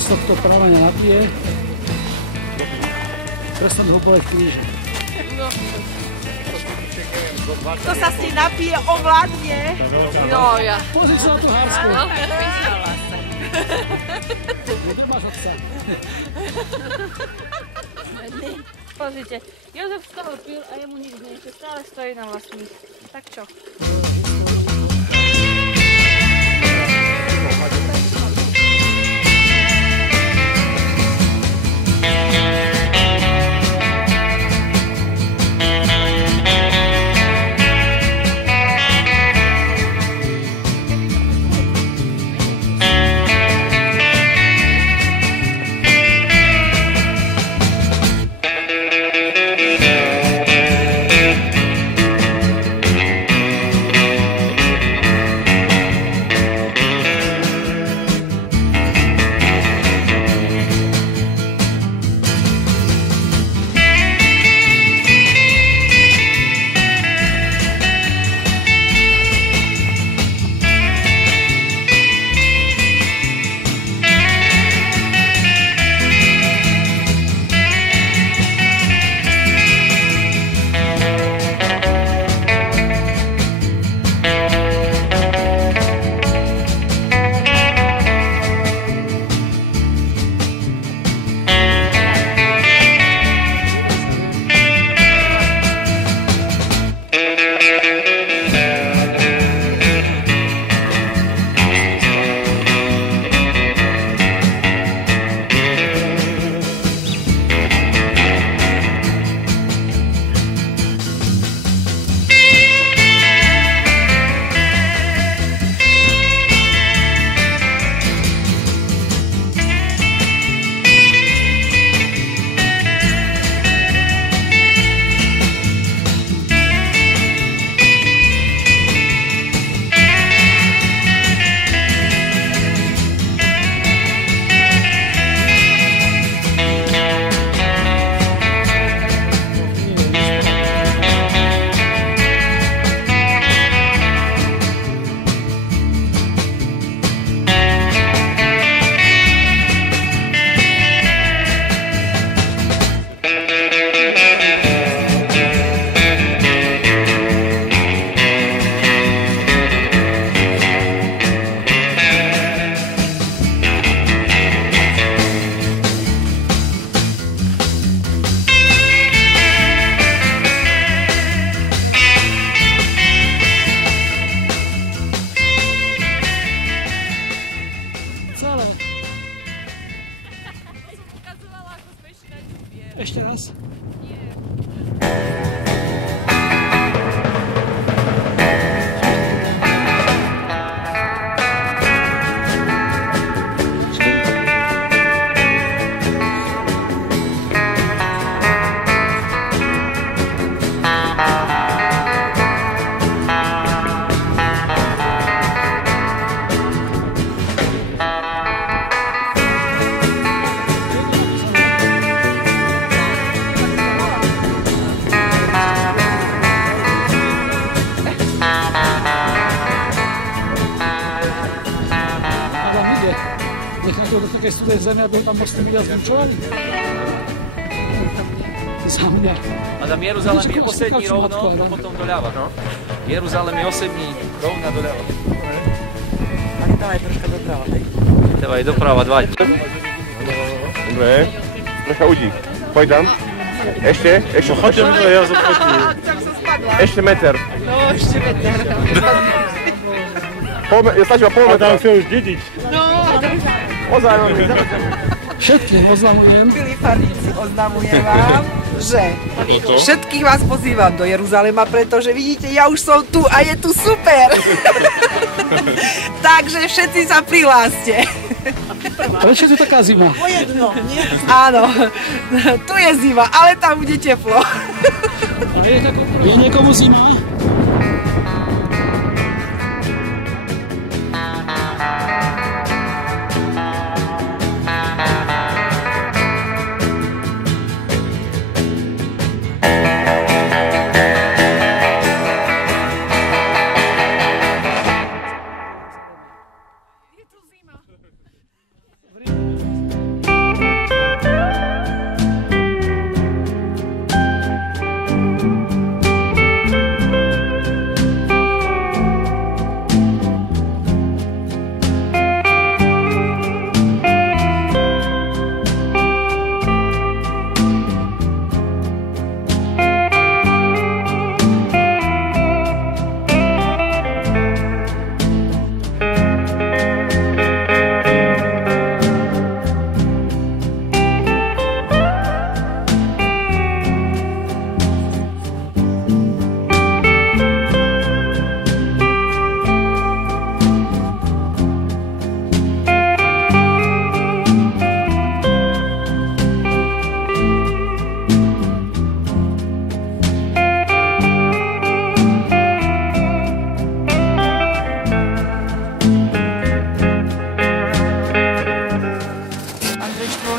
z tohto prameňa napije. Presne do hubovej kríže. To sa s ním napije, ovládne. No ja. Pozri sa na tú hársku. No, vyznala sa. Kde máš od sa? Pozrite, Jozef z toho pil a jemu nič nie, ešte stále stojí na vlastných. Tak čo? Ešte raz. Keď sú tej zemi, aby ho tam vlastne videl zlučovaný. Za mňa. A tam Jeruzalém je 8 dní rovno a potom doľava, no? Jeruzalém je 8 dní rovno a doľava. Ale dávaj troška doprava, hej? Dávaj doprava, 2. Dobre, troška udí. Poď tam. Ešte. Chodím, že ja zapotím. Ešte meter. No, ešte meter. Stačí ma pol A tam metra. sa už dediť. No, Všetkým oznamujem. milí farníci, oznamujem vám, že všetkých vás pozývam do Jeruzalema, pretože vidíte, ja už som tu a je tu super. Takže všetci sa prihláste. Prečo je tu taká zima? Pojedno, nie? Áno, tu je zima, ale tam bude teplo. A je niekomu zima? Je tu zima.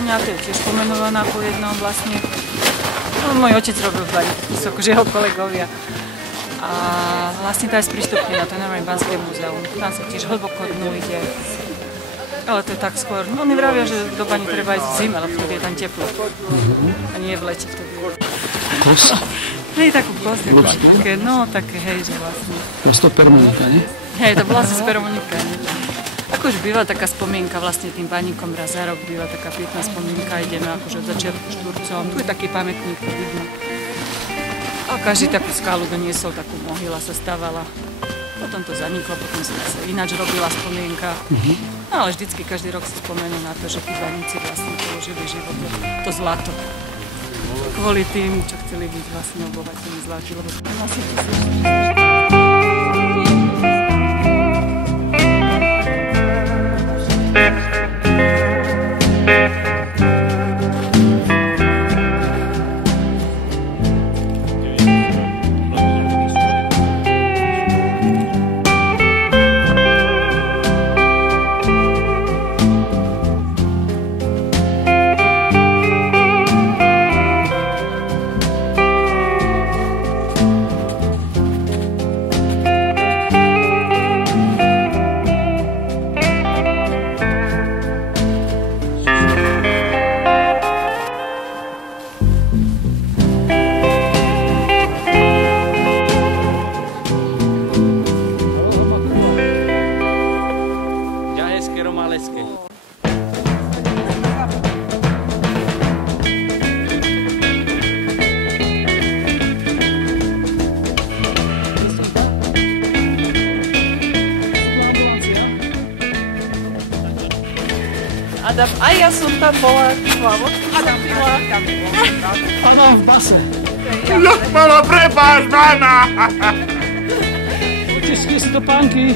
kúskovňa, to je tiež pomenovaná po jednom vlastne. No, môj otec robil v Bani kúsok, že jeho kolegovia. A vlastne tá je sprístupnená, to je normálne Banské múzeum. Tam sa tiež hlboko dnu ide. Ale to je tak skôr. No oni vravia, že do Bani treba ísť v zime, lebo vtedy je tam teplo. A nie v lete vtedy. Kos? Hej, takú kosť, také, no také, hej, že vlastne. Prosto permonika, nie? Hej, to bola asi permonika, nie? Ako už býva taká spomienka vlastne tým baníkom raz za rok, býva taká pekná spomienka, ideme akože od začiatku štúrcom, tu je taký pamätník, to vidno. A každý takú skálu doniesol, takú mohyla sa stávala. Potom to zaniklo, potom sa zase ináč robila spomienka. No ale vždycky každý rok si spomenú na to, že tí baníci vlastne položili život, to zlato. Kvôli tým, čo chceli byť vlastne obohatení zlatí, lebo vlastne to sa Adam, aj ja som tam bola, Adam bola. Áno, v base. Jak mala prepáš, máma! Utiskni si do pánky.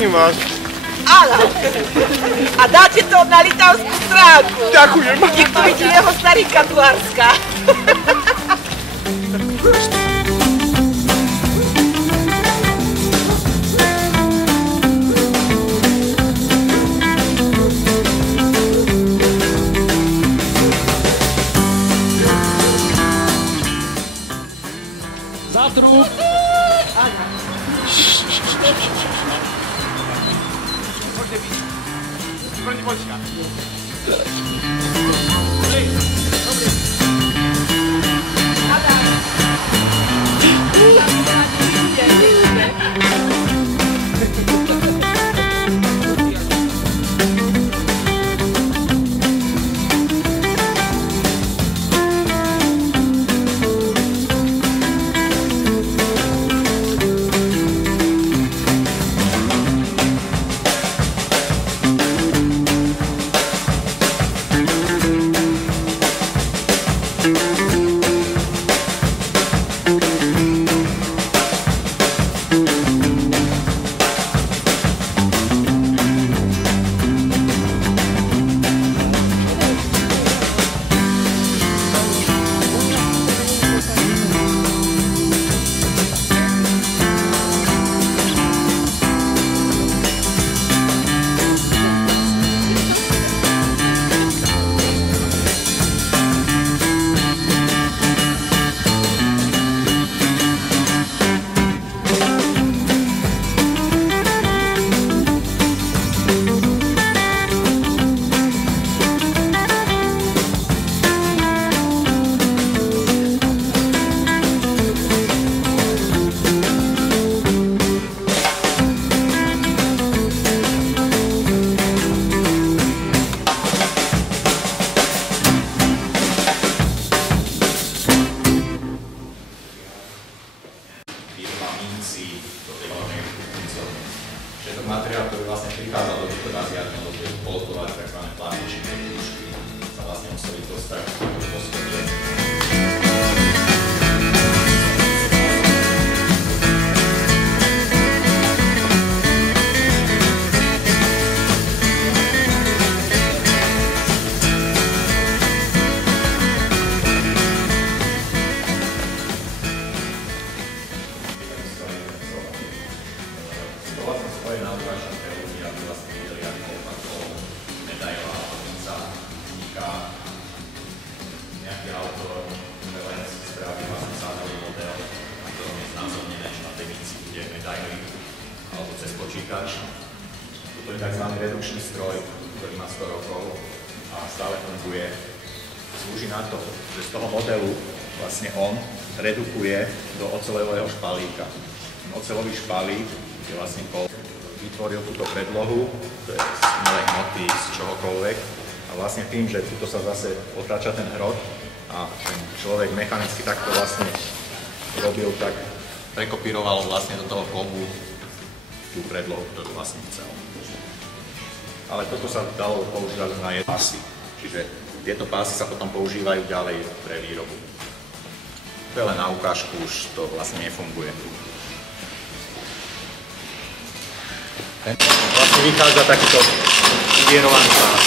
Prosím vás. Áno. A dáte to na litavskú stránku. Ďakujem. Nech to vidí jeho starý Katuárska. stromu. Chodź, Boćka. Materiál, ktorý vlastne prichádzal do týchto naziarní, do tej poltovať, tzv. plastičné kúšky, sa vlastne museli dostať do poschodie. Toto je tzv. Redukčný stroj, ktorý má 100 rokov a stále funguje. Slúži na to, že z toho modelu vlastne on redukuje do oceľového špalíka. Oceľový špalík je vlastne vytvoril túto predlohu, to je z umelej hmoty, z čohokoľvek. A vlastne tým, že tuto sa zase otáča ten hrot a ten človek mechanicky takto vlastne robil, tak prekopíroval vlastne do toho kovu tú predlohu, ktorú vlastne chcel. Ale toto sa dalo používať na jedné pásy, čiže tieto pásy sa potom používajú ďalej pre výrobu. To je len na ukážku, už to vlastne nefunguje. Vlastne vychádza takýto uvierovaný pás.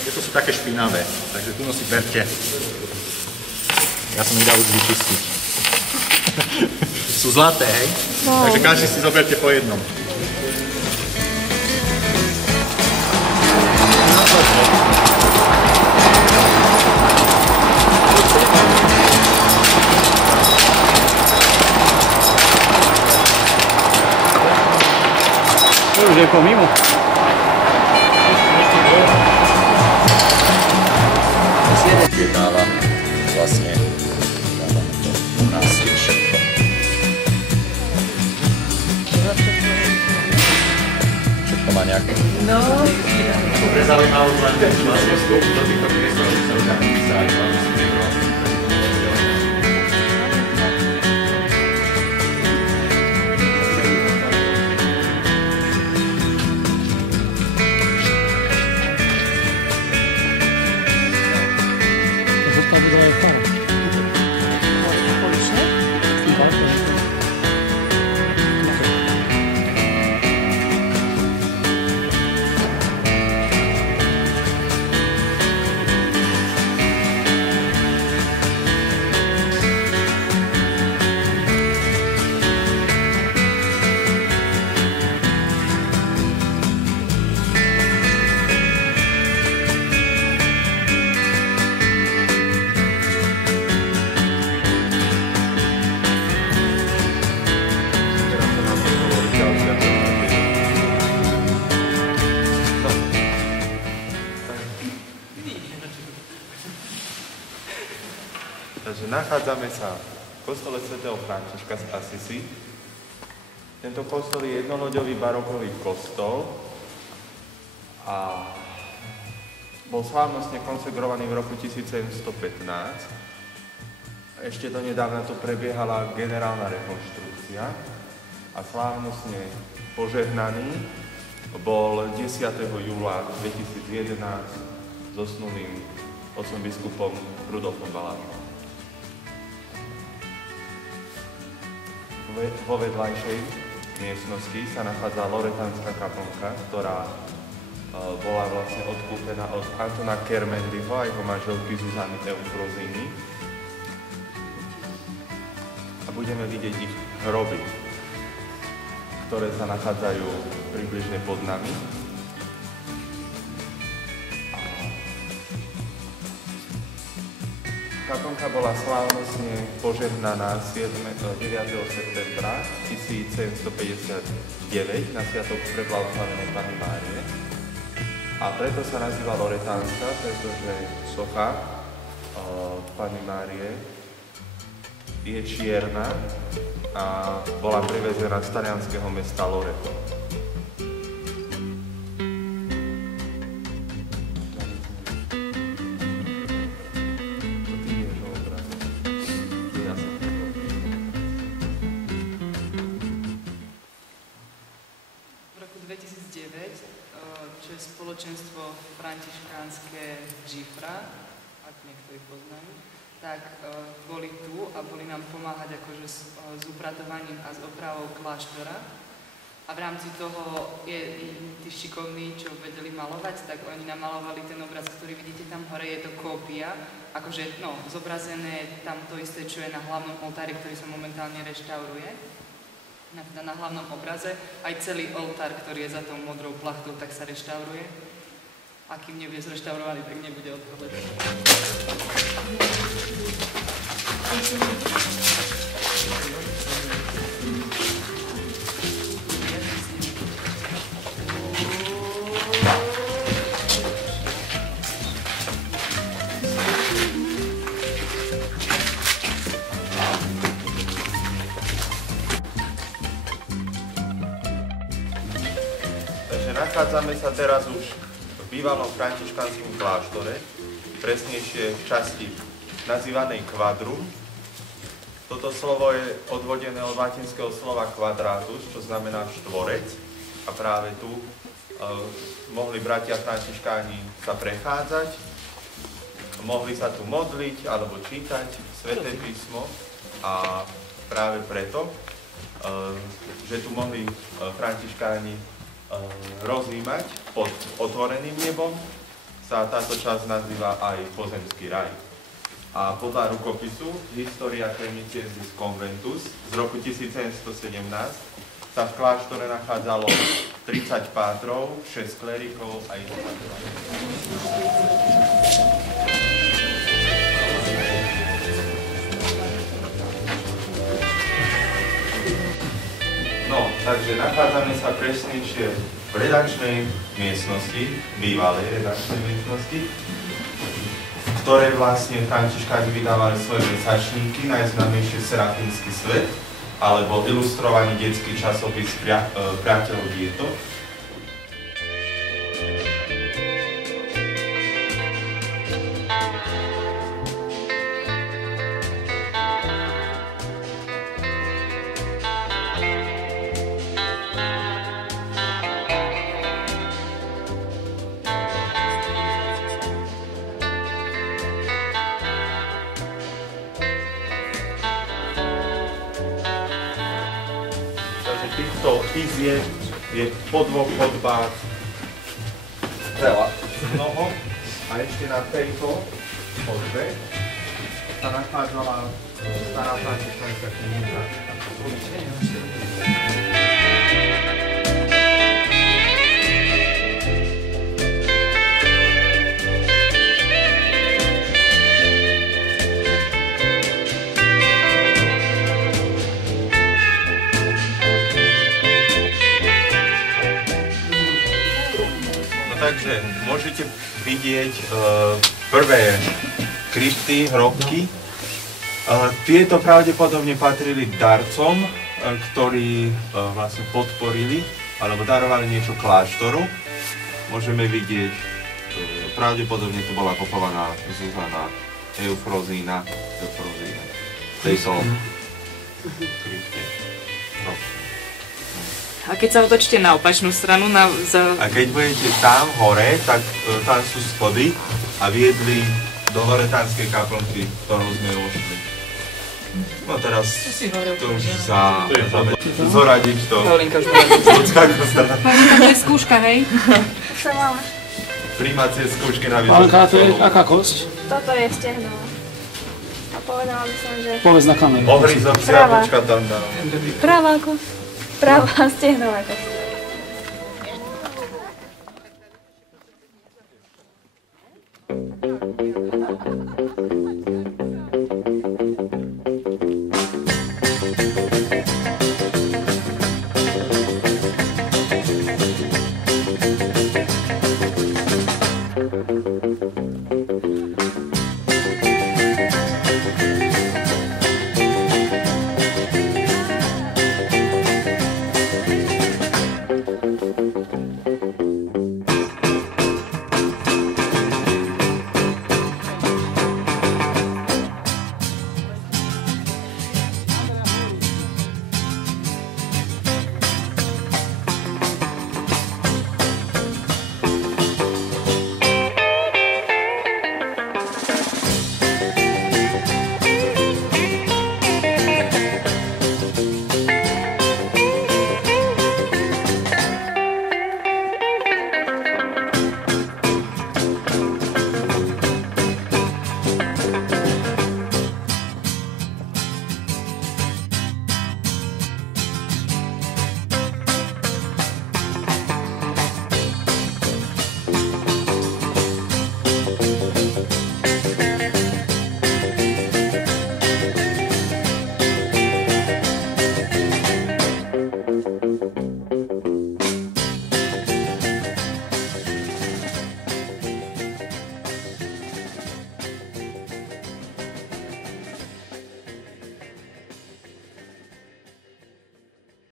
Tieto sú také špinavé, takže tu si berte. Ja som ich dal už vyčistiť. Sú zlaté, hej? No. Takže každý si zoberte po jednom. To už je pomimo. Dáva vlastne to u nás je všetko. Všetko má nejaké. No. Dobre zaujímavé len ten vlastne vstup do týchto priestorov, že sa už tak vyzerajú vlastne mikro. Takže nachádzame sa v kostole svätého Františka z Assisi. Tento kostol je jednoloďový barokový kostol a bol slávnostne konsegrovaný v roku 1715. Ešte donedávna tu prebiehala generálna rekonštrukcia a slávnostne požehnaný bol 10. júla 2011 zosnulým otcom biskupom Rudolfom Balážom. Vo vedľajšej miestnosti sa nachádza loretánska kaplnka, ktorá bola vlastne odkúpená od Antona Kermendyho a jeho manželky Zuzany Eufroziny. A budeme vidieť ich hroby, ktoré sa nachádzajú približne pod nami. Kaplnka bola slávnostne požehnaná 9. septembra 1759 na sviatok Preblahoslavenej Panny Márie. A preto sa nazýva loretánska, pretože socha Panny Márie je čierna a bola privezená z talianskeho mesta Loreto. Spoločenstvo františkánske Gifra, ak niekto ich poznajú, tak boli tu a boli nám pomáhať akože s upratovaním a s opravou kláštora. A v rámci toho tí šikovní, čo vedeli malovať, tak oni namalovali ten obraz, ktorý vidíte tam hore, je to kópia, akože zobrazené tam to isté, čo je na hlavnom oltári, ktorý sa momentálne reštauruje. Na hlavnom obraze, aj celý oltár, ktorý je za tou modrou plachtou, tak sa reštauruje. A kým nebude zreštaurovaný, tak nebude odhalený. Nachádzame sa teraz už v bývalom františkánskom kláštore, presnejšie v časti nazývanej kvadrum. Toto slovo je odvodené od latinského slova quadratus, čo znamená štvorec. A práve tu mohli bratia františkáni sa prechádzať, mohli sa tu modliť alebo čítať Sväté písmo a práve preto, že tu mohli františkáni rozímať pod otvoreným nebom, sa táto časť nazýva aj pozemský raj. A podľa rukopisu Historia Cremitiensis Conventus z roku 1717 sa v kláštore nachádzalo 30 pátrov, 6 klerikov a 1 patrov. No, takže nachádzame sa presnejšie v redakčnej miestnosti, bývalej redakčnej miestnosti, v ktorej vlastne františkáni vydávali svoje mesačníky, najznámejšie Serafínsky svet, alebo ilustrovaný detský časopis Priateľov dietok. Týchto izieb je po 2 chodbách veľa, mnoho a ešte na tejto chodbe sa nachádzala stará františkánska knižnica. Takže môžete vidieť prvé krypty, hrobky. Tieto pravdepodobne patrili darcom, ktorí vlastne podporili alebo darovali niečo kláštoru. Môžeme vidieť, pravdepodobne tu bola pochovaná Zuzana Eufrozína v tejto krypte. A keď sa otočíte na opačnú stranu, A keď budete tam hore, tak tam sú schody a viedli do Loretánskej kaplnky, ktorou sme vošli. No teraz to už zoradiť to. Paulinka už to je skúška, hej? Už sa máme. Prijímacie skúšky na Paulinka, to je aká kosť? Toto je stehno. A povedala by som, že... Povedz na kameru. Ohryzok si a počka tam dám. Pravá kosť. Pravá stehnová kosť.